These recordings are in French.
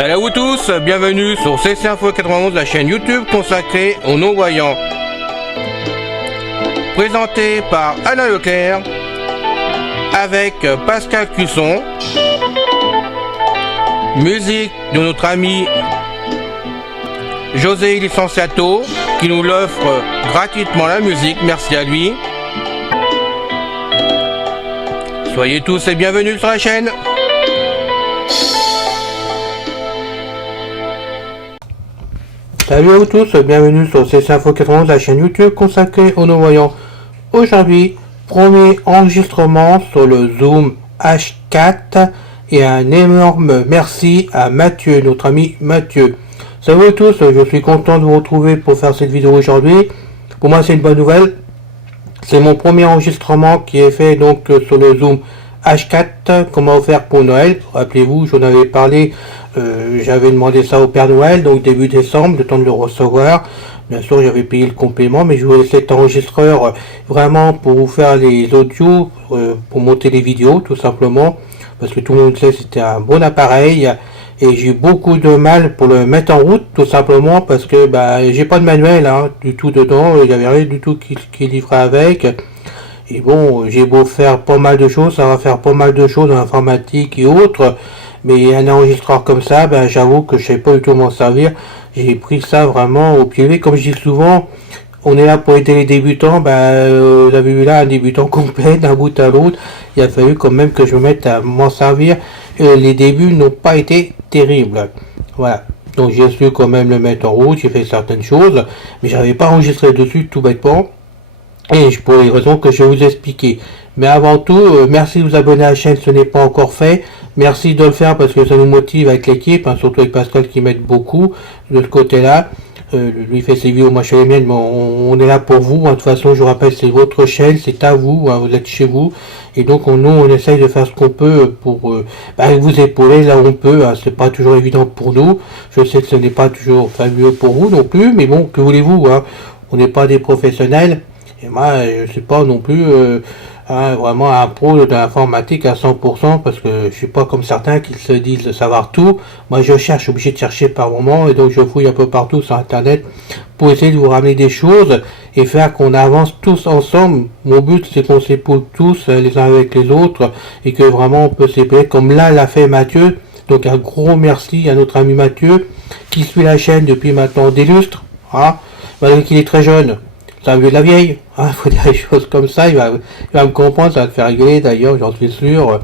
Salut à vous tous, bienvenue sur CC Info 91, la chaîne YouTube consacrée aux non-voyants. Présenté par Alain Leclerc, avec Pascal Cusson. Musique de notre ami José Licenciato, qui nous l'offre gratuitement la musique, merci à lui. Soyez tous et bienvenus sur la chaîne. Salut à vous tous, bienvenue sur CC Info 91, la chaîne YouTube consacrée aux non-voyants. Aujourd'hui, premier enregistrement sur le Zoom H4 et un énorme merci à Mathieu, notre ami Mathieu. Salut à tous, je suis content de vous retrouver pour faire cette vidéo aujourd'hui. Pour moi, c'est une bonne nouvelle. C'est mon premier enregistrement qui est fait donc sur le Zoom H4, comment faire pour Noël. Rappelez-vous, j'en avais parlé, j'avais demandé ça au Père Noël, donc début décembre, le temps de le recevoir. Bien sûr, j'avais payé le complément, mais je voulais cet enregistreur vraiment pour vous faire les audios, pour monter les vidéos, tout simplement, parce que tout le monde sait que c'était un bon appareil, et j'ai beaucoup de mal pour le mettre en route, tout simplement, parce que j'ai pas de manuel du tout dedans, il n'y avait rien du tout qui livrait avec. Et bon, j'ai beau faire pas mal de choses, ça va faire pas mal de choses en informatique et autres, mais un enregistreur comme ça, j'avoue que je sais pas du tout m'en servir. J'ai pris ça vraiment au pied levé. Comme je dis souvent, on est là pour aider les débutants. Vous avez vu là un débutant complet d'un bout à l'autre. Il a fallu quand même que je me mette à m'en servir. Les débuts n'ont pas été terribles. Voilà. Donc j'ai su quand même le mettre en route. J'ai fait certaines choses, mais j'avais pas enregistré dessus tout bêtement. Et pour les raisons que je vais vous expliquer. Mais avant tout, merci de vous abonner à la chaîne, ce n'est pas encore fait. Merci de le faire parce que ça nous motive avec l'équipe, surtout avec Pascal qui m'aide beaucoup de ce côté-là. Lui fait ses vidéos, moi je fais les miennes, mais on est là pour vous. De toute façon, je vous rappelle, c'est votre chaîne, c'est à vous, vous êtes chez vous. Et donc nous, on essaye de faire ce qu'on peut pour vous épauler là où on peut. C'est pas toujours évident pour nous. Je sais que ce n'est pas toujours fabuleux pour vous non plus, mais bon, que voulez-vous, on n'est pas des professionnels. Et moi, je ne suis pas non plus vraiment un pro de l'informatique à 100%, parce que je suis pas comme certains qui se disent de savoir tout. Moi, je suis obligé de chercher par moment, et donc je fouille un peu partout sur Internet pour essayer de vous ramener des choses et faire qu'on avance tous ensemble. Mon but, c'est qu'on s'épaule tous les uns avec les autres, et que vraiment on peut s'épauler comme là l'a fait Mathieu. Donc un gros merci à notre ami Mathieu, qui suit la chaîne depuis maintenant des lustres, malgré qu'il est très jeune. C'est un vieux de la vieille, faut dire des choses comme ça, il va me comprendre, ça va te faire rigoler d'ailleurs, j'en suis sûr.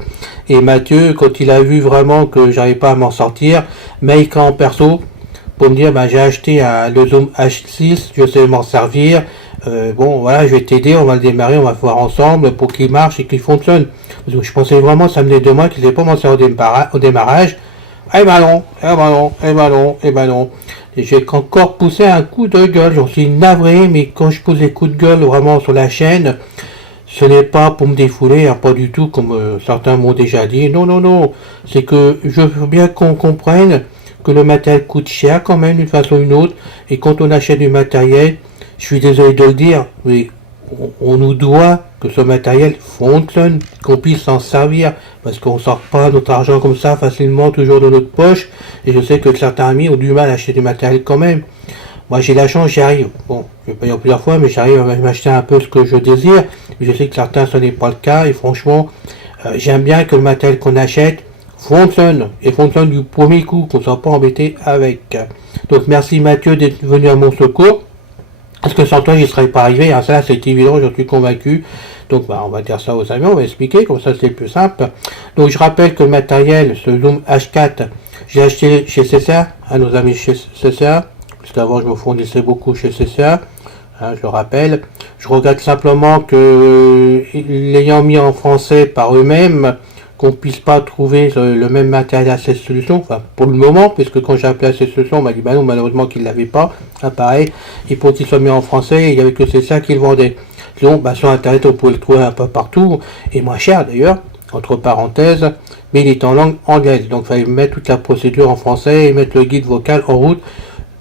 Et Mathieu, quand il a vu vraiment que j'arrivais pas à m'en sortir, make en perso, pour me dire, j'ai acheté le Zoom H6, je sais m'en servir, je vais t'aider, on va le démarrer, on va le voir ensemble pour qu'il marche et qu'il fonctionne. Parce que je pensais vraiment, ça venait de moi, qu'il ne pas m'en servir au démarrage. Eh ben non. Et j'ai encore poussé un coup de gueule, j'en suis navré, mais quand je pose des coups de gueule vraiment sur la chaîne, ce n'est pas pour me défouler, pas du tout, comme certains m'ont déjà dit. Non, c'est que je veux bien qu'on comprenne que le matériel coûte cher quand même, d'une façon ou d'une autre, et quand on achète du matériel, je suis désolé de le dire, mais on nous doit que ce matériel fonctionne, qu'on puisse s'en servir, parce qu'on sort pas notre argent comme ça facilement, toujours dans notre poche, et je sais que certains amis ont du mal à acheter du matériel quand même. Moi j'ai la chance, j'y arrive. Bon, je vais pas dire plusieurs fois, mais j'arrive à m'acheter un peu ce que je désire, mais je sais que certains ce n'est pas le cas, et franchement, j'aime bien que le matériel qu'on achète fonctionne, et fonctionne du premier coup, qu'on ne soit pas embêté avec. Donc merci Mathieu d'être venu à mon secours. Parce que sans toi, j'y serais pas arrivé, ça c'est évident, j'en suis convaincu. Donc on va dire ça aux amis, on va expliquer, comme ça c'est plus simple. Donc je rappelle que le matériel, ce Zoom H4, j'ai acheté chez CCA, nos amis chez CCA, parce qu'avant je me fournissais beaucoup chez CCA, je le rappelle. Je regrette simplement que, l'ayant mis en français par eux-mêmes, qu'on puisse pas trouver le même matériel à cette solution, pour le moment, puisque quand j'ai appelé à cette solution, on m'a dit non, malheureusement qu'il l'avait pas, pareil, et pour qu'il soit mis en français, il y avait que c'est ça qu'il vendait. Sinon, sur internet, on pouvait le trouver un peu partout, et moins cher d'ailleurs, entre parenthèses, mais il est en langue anglaise, donc il fallait mettre toute la procédure en français et mettre le guide vocal en route,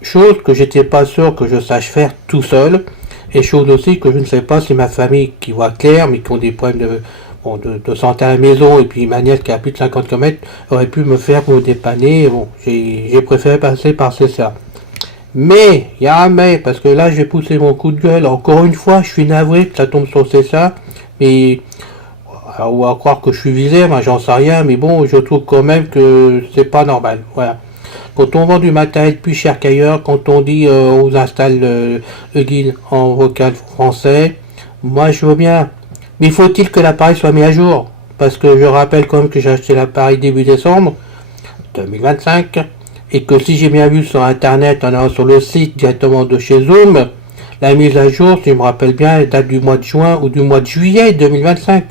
chose que j'étais pas sûr que je sache faire tout seul, et chose aussi que je ne sais pas si ma famille qui voit clair, mais qui ont des problèmes bon, de santé à la maison, et puis ma nièce qui a plus de 50 km aurait pu me faire pour me dépanner. Bon, j'ai préféré passer par CSA. Mais, il y a un mais, parce que là, j'ai poussé mon coup de gueule. Encore une fois, je suis navré que ça tombe sur CSA, mais on va croire que je suis visé, moi j'en sais rien, mais bon, je trouve quand même que c'est pas normal. Voilà. Quand on vend du matériel plus cher qu'ailleurs, quand on dit on vous installe le guide en vocal français, moi je veux bien. Mais faut-il que l'appareil soit mis à jour? Parce que je rappelle quand même que j'ai acheté l'appareil début décembre 2025 et que si j'ai bien vu sur internet en allant sur le site directement de chez Zoom, la mise à jour, si je me rappelle bien, elle date du mois de juin ou du mois de juillet 2025.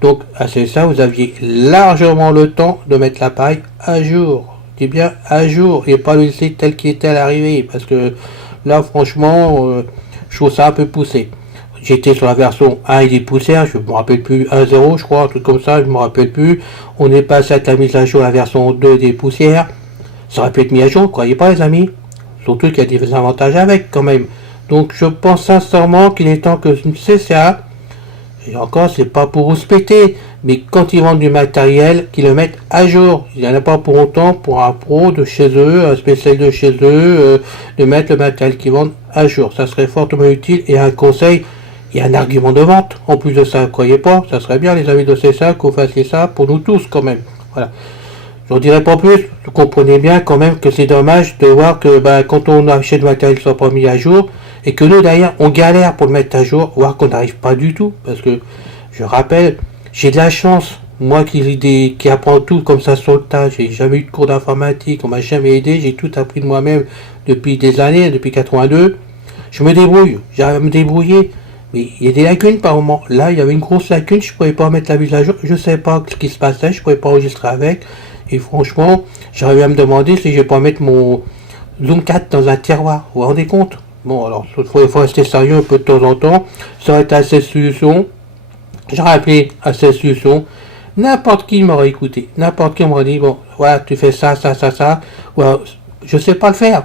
Donc, c'est ça, vous aviez largement le temps de mettre l'appareil à jour. Je dis bien à jour et pas le site tel qu'il était à l'arrivée. Parce que là, franchement, je trouve ça un peu poussé. J'étais sur la version 1 et des poussières, je me rappelle plus, 1.0 je crois, un truc comme ça, je me rappelle plus. On est passé à la mise à jour à la version 2 des poussières. Ça aurait pu être mis à jour, croyez pas les amis. Surtout qu'il y a des avantages avec quand même. Donc je pense sincèrement qu'il est temps que une CCA, et encore c'est pas pour respecter, mais quand ils vendent du matériel, qu'ils le mettent à jour. Il n'y en a pas pour autant pour un pro de chez eux, un spécial de chez eux, de mettre le matériel qu'ils vendent à jour. Ça serait fortement utile et un conseil. Il y a un argument de vente. En plus de ça, croyez pas, ça serait bien les amis de CSA qu'on fasse ça pour nous tous quand même. Voilà. Je n'en dirai pas plus. Vous comprenez bien quand même que c'est dommage de voir que quand on achète le matériel qui ne soit pas mis à jour et que nous derrière on galère pour le mettre à jour, voire qu'on n'arrive pas du tout. Parce que je rappelle, j'ai de la chance. Moi qui apprends tout comme ça sur le tas, j'ai jamais eu de cours d'informatique, on m'a jamais aidé, j'ai tout appris de moi-même depuis des années, depuis 82. Je me débrouille, j'arrive à me débrouiller. Mais il y a des lacunes par moment. Là, il y avait une grosse lacune, je ne pouvais pas mettre la mise à jour, je ne savais pas ce qui se passait, je ne pouvais pas enregistrer avec. Et franchement, j'arrivais à me demander si je ne vais pas mettre mon Zoom 4 dans un tiroir. Vous vous rendez compte? Bon, alors, il faut rester sérieux un peu de temps en temps. Ça aurait été à cette solution. J'aurais appelé à cette solution. N'importe qui m'aurait écouté. N'importe qui m'aurait dit, bon, voilà, tu fais ça, ça, ça, ça. Ouais, je ne sais pas le faire.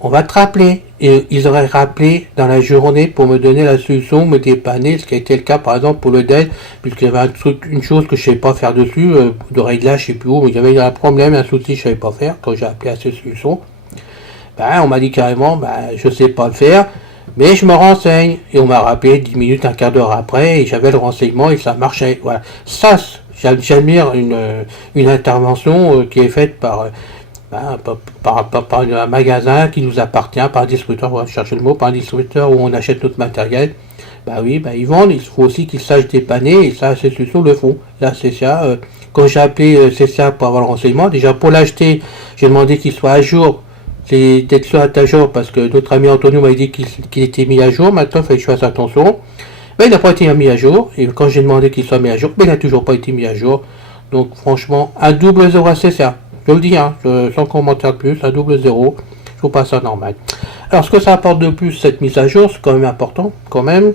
On va te rappeler. Et ils auraient rappelé dans la journée pour me donner la solution, me dépanner, ce qui a été le cas par exemple pour le Dell, puisqu'il y avait un truc, une chose que je ne savais pas faire dessus, de réglage, je sais plus où, mais il y avait un problème, un souci que je ne savais pas faire quand j'ai appelé à ces solutions. On m'a dit carrément, je ne sais pas le faire, mais je me renseigne. Et on m'a rappelé 10 minutes, un quart d'heure après, et j'avais le renseignement et ça marchait. Voilà. Ça, j'admire une intervention qui est faite par un magasin qui nous appartient, par un distributeur, on va chercher le mot, par un distributeur où on achète notre matériel. Ils vendent, il faut aussi qu'ils sachent dépanner, et ça, ces solutions le font. Là, c'est ça. Quand j'ai appelé CCA pour avoir le renseignement, déjà pour l'acheter, j'ai demandé qu'il soit à jour, c'est d'être sûr à jour, parce que notre ami Antonio m'a dit qu'il était mis à jour, maintenant il fallait que je fasse attention. Il n'a pas été mis à jour, et quand j'ai demandé qu'il soit mis à jour, il n'a toujours pas été mis à jour. Donc franchement, un double 0 à CCA. Je le dis, sans commentaire de plus, un double 0, je trouve pas ça normal. Alors, ce que ça apporte de plus, cette mise à jour, c'est quand même important, quand même,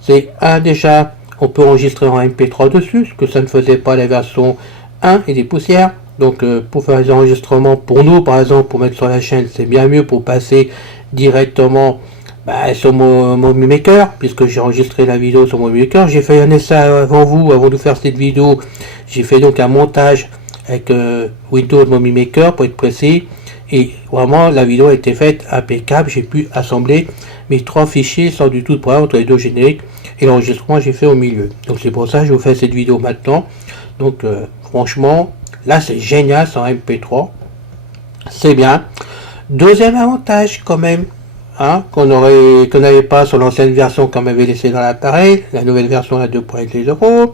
c'est, déjà, on peut enregistrer en MP3 dessus, ce que ça ne faisait pas la version 1 et des poussières. Donc, pour faire les enregistrements, pour nous, par exemple, pour mettre sur la chaîne, c'est bien mieux pour passer directement sur mon Movie Maker, puisque j'ai enregistré la vidéo sur mon Movie Maker. J'ai fait un essai avant vous, avant de faire cette vidéo. J'ai fait donc un montage avec Windows Movie Maker pour être précis, et vraiment la vidéo a été faite impeccable. J'ai pu assembler mes 3 fichiers sans du tout de problème entre les 2 génériques, et l'enregistrement j'ai fait au milieu. Donc c'est pour ça que je vous fais cette vidéo maintenant. Donc franchement là c'est génial, c'est en MP3, c'est bien. Deuxième avantage quand même, qu'on n'avait pas sur l'ancienne version qu'on m'avait laissé dans l'appareil, la nouvelle version à 2.0.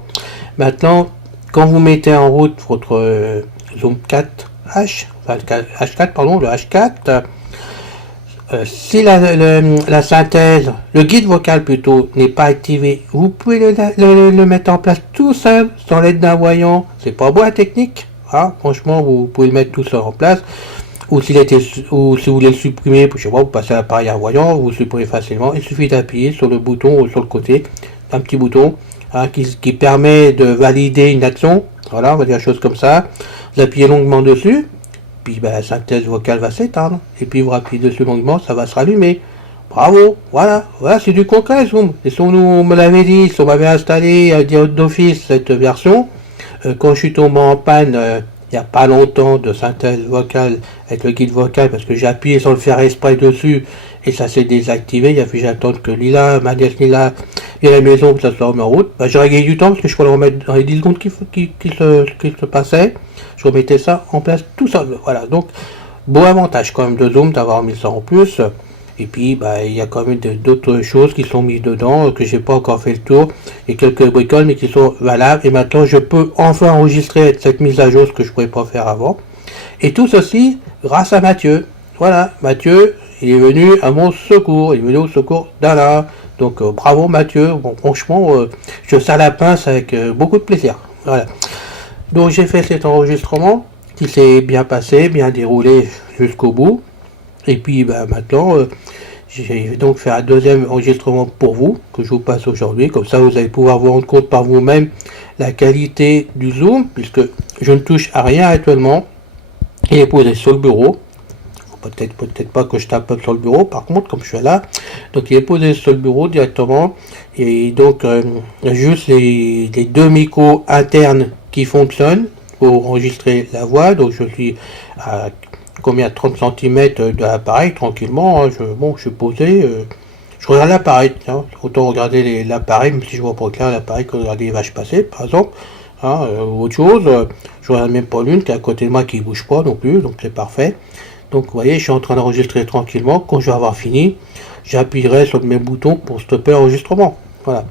Maintenant, quand vous mettez en route votre Zoom 4H, enfin H4, pardon, le H4, si la synthèse, le guide vocal plutôt, n'est pas activé, vous pouvez le mettre en place tout seul, sans l'aide d'un voyant. C'est pas beau la technique, franchement, vous pouvez le mettre tout seul en place. Ou si vous voulez le supprimer, je sais pas, vous passez à l'appareil à voyant, vous le supprimez facilement. Il suffit d'appuyer sur le bouton ou sur le côté, un petit bouton, qui permet de valider une action. Voilà, on va dire des choses comme ça. Vous appuyez longuement dessus, puis la synthèse vocale va s'éteindre. Et puis vous appuyez dessus longuement, ça va se rallumer. Bravo, voilà, c'est du concret Zoom. Et si on me l'avait dit, si on m'avait installé d'office cette version, quand je suis tombé en panne il n'y a pas longtemps de synthèse vocale avec le guide vocal parce que j'ai appuyé sans le faire exprès dessus et ça s'est désactivé, il a fallu j'attendre que Lila, ma nièce Lila vienne à la maison que ça se remet en route. J'aurais gagné du temps parce que je pourrais le remettre dans les 10 secondes qui se passaient. Je remettais ça en place tout seul. Voilà, donc beau avantage quand même de Zoom d'avoir mis ça en plus. Et puis, il y a quand même d'autres choses qui sont mises dedans, que j'ai pas encore fait le tour, et quelques bricoles, mais qui sont valables. Et maintenant, je peux enfin enregistrer cette mise à jour, ce que je pouvais pas faire avant. Et tout ceci grâce à Mathieu. Voilà, Mathieu, il est venu à mon secours, il est venu au secours d'Alain. Donc, bravo Mathieu. Bon, franchement, je sers la pince avec beaucoup de plaisir. Voilà. Donc, j'ai fait cet enregistrement qui s'est bien passé, bien déroulé jusqu'au bout. Et puis maintenant, j'ai donc fait un deuxième enregistrement pour vous, que je vous passe aujourd'hui. Comme ça, vous allez pouvoir vous rendre compte par vous-même la qualité du zoom, puisque je ne touche à rien actuellement. Il est posé sur le bureau. Peut-être pas que je tape sur le bureau, par contre, comme je suis là. Donc il est posé sur le bureau directement. Et donc, juste les deux micros internes qui fonctionnent pour enregistrer la voix. Donc je suis à combien 30 cm de l'appareil tranquillement, hein, je suis posé, je regarde l'appareil, hein, autant regarder l'appareil, même si je vois pas clair l'appareil que regarder les vaches passer par exemple, hein, ou autre chose, je regarde même pas l'une qui est à côté de moi qui bouge pas non plus, donc c'est parfait. Donc vous voyez, je suis en train d'enregistrer tranquillement, quand je vais avoir fini, j'appuierai sur mes boutons pour stopper l'enregistrement. Voilà.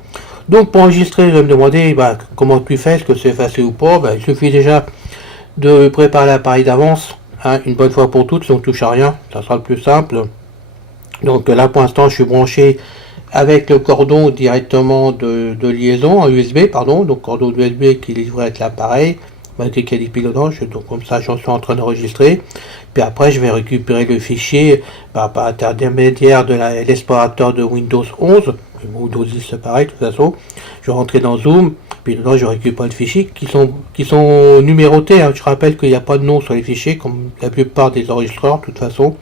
Donc pour enregistrer, je vais me demander comment tu fais, est-ce que c'est facile ou pas, il suffit déjà de préparer l'appareil d'avance. Une bonne fois pour toutes, si on touche à rien, ça sera le plus simple. Donc là pour l'instant je suis branché avec le cordon directement de liaison en USB, donc cordon USB qui est livré avec l'appareil, malgré qu'il y a des piles dedans, donc comme ça j'en suis en train d'enregistrer. Puis après je vais récupérer le fichier par intermédiaire de l'explorateur de Windows 11, Windows 10 c'est pareil de toute façon. Je vais rentrer dans Zoom, puis dedans je récupère le fichier qui sont numérotés, hein. Je rappelle qu'il n'y a pas de nom sur les fichiers comme la plupart des enregistreurs de toute façon,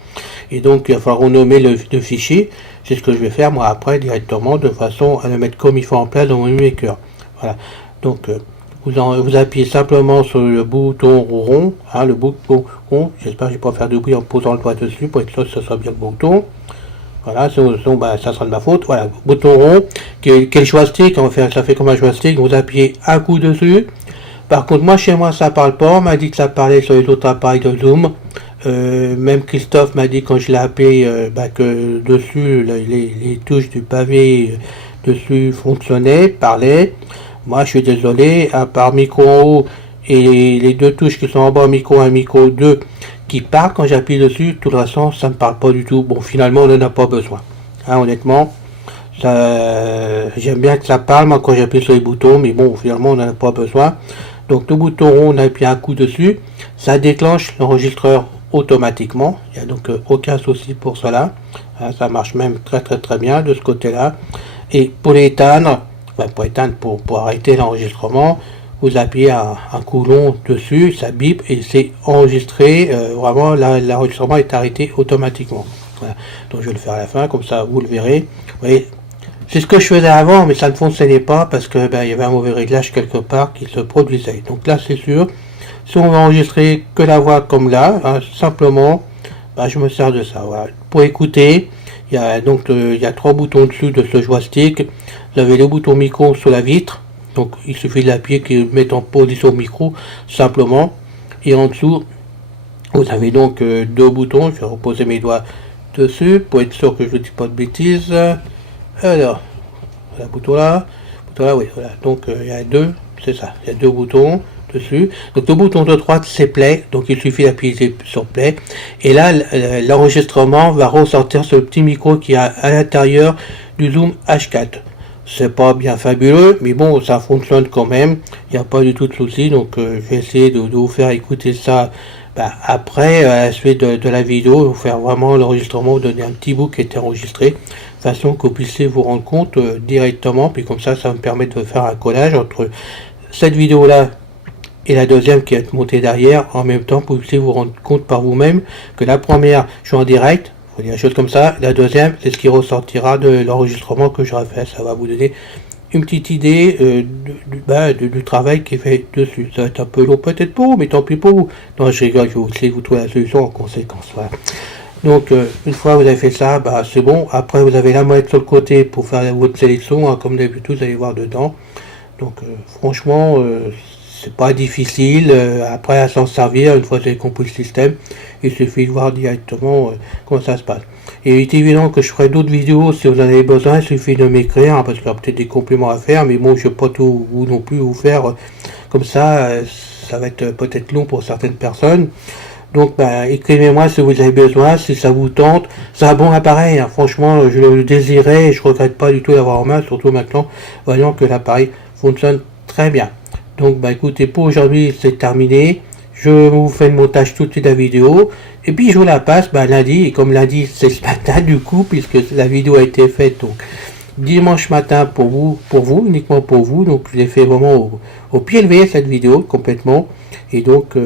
et donc il va falloir renommer le fichier. C'est ce que je vais faire moi après directement de façon à le mettre comme il faut en place dans mon maker. Voilà, donc vous appuyez simplement sur le bouton rond, le bouton rond, j'espère que je vais pas faire de bruit en posant le doigt dessus pour être sûr que ce soit bien le bouton. Voilà, sinon ça sera de ma faute. Voilà, bouton rond, qui est le joystick, ça fait comme un joystick, vous appuyez un coup dessus. Par contre, moi chez moi ça parle pas, on m'a dit que ça parlait sur les autres appareils de Zoom. Même Christophe m'a dit quand je l'ai appelé que dessus, les touches du pavé dessus fonctionnaient, parlaient. Moi je suis désolé, à part micro en haut et les deux touches qui sont en bas, micro 1, micro 2, qui parle quand j'appuie dessus, tout le reste ça ne parle pas du tout. Bon, finalement on n'en a pas besoin, honnêtement, j'aime bien que ça parle moi quand j'appuie sur les boutons, mais bon, finalement on n'en a pas besoin. Donc le bouton rond, on appuie un coup dessus, ça déclenche l'enregistreur automatiquement, il n'y a donc aucun souci pour cela, ça marche même très bien de ce côté là. Et pour l'éteindre, pour arrêter l'enregistrement, vous appuyez un coup long dessus, ça bip et c'est enregistré, vraiment l'enregistrement est arrêté automatiquement. Voilà. Donc je vais le faire à la fin, comme ça vous le verrez. Vous voyez, c'est ce que je faisais avant, mais ça ne fonctionnait pas parce que il y avait un mauvais réglage quelque part qui se produisait. Donc là c'est sûr, si on va enregistrer que la voix comme là, simplement, je me sers de ça. Voilà. Pour écouter, il y a trois boutons dessus de ce joystick. Vous avez le bouton micro sur la vitre, donc il suffit de l'appuyer qui met en position micro simplement. Et en dessous, vous avez donc deux boutons. Je vais reposer mes doigts dessus pour être sûr que je ne dis pas de bêtises. Alors, le bouton là, oui, voilà. Donc il y a deux, c'est ça, il y a deux boutons dessus. Donc le bouton de droite c'est play, donc il suffit d'appuyer sur play. Et là, l'enregistrement va ressortir sur le petit micro qui est à l'intérieur du Zoom H4. C'est pas bien fabuleux, mais bon, ça fonctionne quand même. Il n'y a pas du tout de souci. Donc je vais essayer de vous faire écouter ça après, à la suite de la vidéo, vous faire vraiment l'enregistrement, vous donner un petit bout qui était enregistré, de façon que vous puissiez vous rendre compte directement, puis comme ça, ça me permet de faire un collage entre cette vidéo-là et la deuxième qui va être montée derrière, en même temps, pour que vous puissiez vous rendre compte par vous-même que la première, je suis en direct, faut dire les choses comme ça. La deuxième, c'est ce qui ressortira de l'enregistrement que j'aurai fait. Ça va vous donner une petite idée du travail qui est fait dessus. Ça va être un peu long peut-être pour vous, mais tant pis pour vous. Non, je rigole, je vais essayer de vous trouver la solution en conséquence. Voilà. Donc, une fois que vous avez fait ça, bah, c'est bon. Après, vous avez la molette sur le côté pour faire votre sélection. Hein, comme d'habitude, vous allez voir dedans. Donc, franchement, c'est pas difficile. Après, à s'en servir, une fois que vous avez compris le système, il suffit de voir directement comment ça se passe. Et il est évident que je ferai d'autres vidéos si vous en avez besoin. Il suffit de m'écrire, hein, parce qu'il y a peut-être des compléments à faire. Mais bon, je ne vais pas tout vous non plus vous faire comme ça. Ça va être peut-être long pour certaines personnes. Donc, bah, écrivez-moi si vous avez besoin, si ça vous tente. C'est un bon appareil, hein. Franchement, je le désirais et je regrette pas du tout d'avoir en main, surtout maintenant, voyant que l'appareil fonctionne très bien. Donc, bah, écoutez, pour aujourd'hui, c'est terminé. Je vous fais le montage tout de suite de la vidéo. Et puis, je vous la passe, bah, lundi. Et comme lundi, c'est ce matin, du coup, puisque la vidéo a été faite, donc, dimanche matin pour vous, uniquement pour vous. Donc, je l'ai fait vraiment au pied levé, cette vidéo, complètement. Et donc,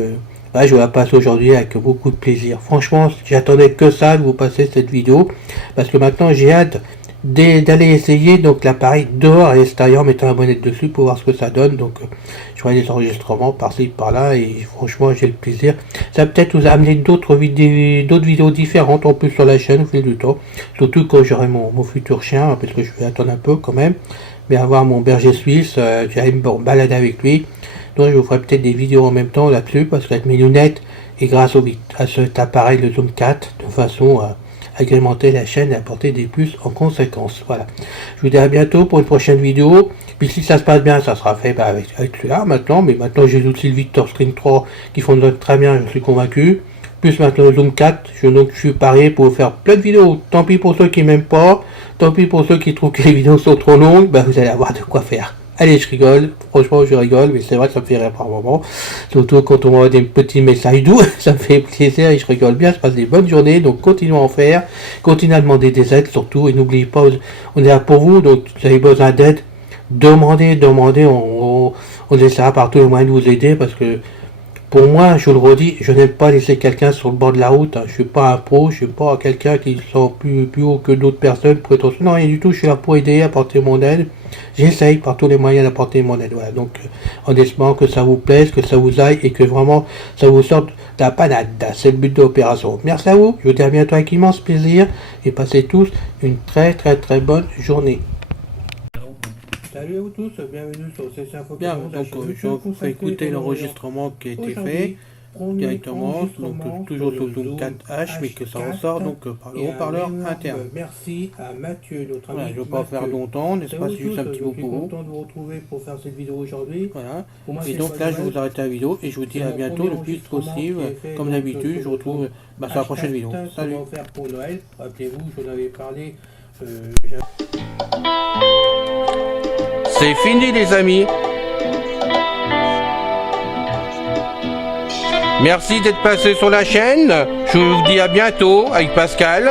bah, je vous la passe aujourd'hui avec beaucoup de plaisir. Franchement, j'attendais que ça de vous passer cette vidéo. Parce que maintenant, j'ai hâte d'aller essayer donc l'appareil dehors à l'extérieur, mettant la bonnette dessus pour voir ce que ça donne. Donc, je ferai des enregistrements par-ci, par-là. Et franchement, j'ai le plaisir. Ça va peut-être vous amener d'autres vidéos différentes en plus sur la chaîne au fil du temps. Surtout quand j'aurai mon futur chien, parce que je vais attendre un peu quand même. Mais avoir mon berger suisse, j'allais me balader avec lui. Donc je vous ferai peut-être des vidéos en même temps là-dessus, parce qu'avec mes lunettes et grâce à cet appareil, le Zoom 4, de façon à agrémenter la chaîne et apporter des plus en conséquence. Voilà. Je vous dis à bientôt pour une prochaine vidéo. Puis si ça se passe bien, ça sera fait avec celui-là maintenant. Mais maintenant j'ai aussi le Victor Stream 3 qui fonctionne très bien, je suis convaincu. Plus maintenant le Zoom 4, je suis paré pour vous faire plein de vidéos. Tant pis pour ceux qui m'aiment pas, tant pis pour ceux qui trouvent que les vidéos sont trop longues, bah vous allez avoir de quoi faire. Allez, je rigole, franchement je rigole, mais c'est vrai que ça me fait rire par moment. Surtout quand on m'envoie des petits messages doux, ça me fait plaisir et je rigole bien, je passe des bonnes journées, donc continuez à en faire, continuez à demander des aides surtout, et n'oubliez pas, on est là pour vous, donc si vous avez besoin d'aide, demandez, on essaiera par tous les moyens de vous aider, parce que pour moi, je vous le redis, je n'aime pas laisser quelqu'un sur le bord de la route. Je suis pas un pro, je suis pas quelqu'un qui sent plus haut que d'autres personnes, prétentieux. Non, rien du tout, je suis là pour aider, apporter mon aide. J'essaye par tous les moyens d'apporter mon aide. Voilà, donc en espérant que ça vous plaise, que ça vous aille et que vraiment ça vous sorte de la panade. C'est le but de l'opération. Merci à vous, je vous dis à bientôt avec immense plaisir et passez tous une très bonne journée. Salut à vous tous, bienvenue sur CC Info. Bien, donc je vous fais écouter l'enregistrement qui a été fait directement, donc toujours sur Zoom 4H, mais que ça ressort donc par le haut-parleur interne. Merci à Mathieu, notre ami. Voilà, je ne vais pas faire longtemps, n'est-ce pas, c'est juste un petit mot pour vous. Je suis content de vous retrouver pour faire cette vidéo aujourd'hui. Voilà, et donc là je vais vous arrêter la vidéo et je vous dis à bientôt le plus possible. Comme d'habitude, je vous retrouve sur la prochaine vidéo. Salut. On va faire pour Noël, rappelez-vous, je vous avais parlé. C'est fini les amis. Merci d'être passé sur la chaîne. Je vous dis à bientôt avec Pascal.